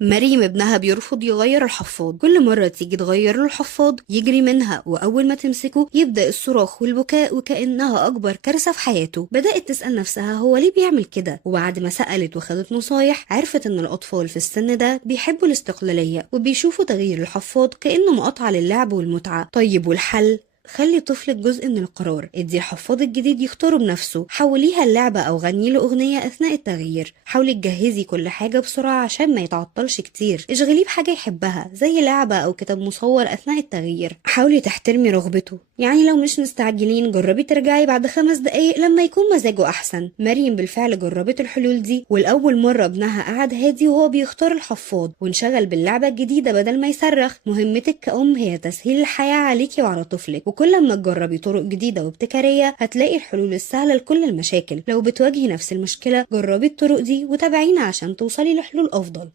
مريم ابنها بيرفض يغير الحفاض. كل مرة تيجي تغير له الحفاض يجري منها، وأول ما تمسكه يبدأ الصراخ والبكاء وكأنها أكبر كارثة في حياته. بدأت تسأل نفسها هو ليه بيعمل كده، وبعد ما سألت وخدت نصايح عرفت إن الأطفال في السن ده بيحبوا الاستقلالية وبيشوفوا تغيير الحفاض كأنه مقاطعة للعب والمتعة. طيب والحل؟ خلي طفلك جزء من القرار. ادي الحفاض الجديد يختاره بنفسه، حوليها اللعبة او غني له اغنية اثناء التغيير. حاولي تجهزي كل حاجة بسرعة عشان ما يتعطلش كتير. اشغليه بحاجة يحبها زي لعبة او كتاب مصور اثناء التغيير. حاولي تحترمي رغبته، يعني لو مش مستعجلين جربي ترجعي بعد 5 دقايق لما يكون مزاجه احسن. مريم بالفعل جربت الحلول دي، والاول مرة ابنها قعد هادي وهو بيختار الحفاض وانشغل باللعبة الجديدة بدل ما يصرخ. مهمتك كأم هي تسهيل الحياة عليكي وعلى طفلك، وكل ما تجربي طرق جديدة وابتكارية هتلاقي الحلول السهلة لكل المشاكل. لو بتواجهي نفس المشكلة جربي الطرق دي وتابعينا عشان توصلي لحلول أفضل.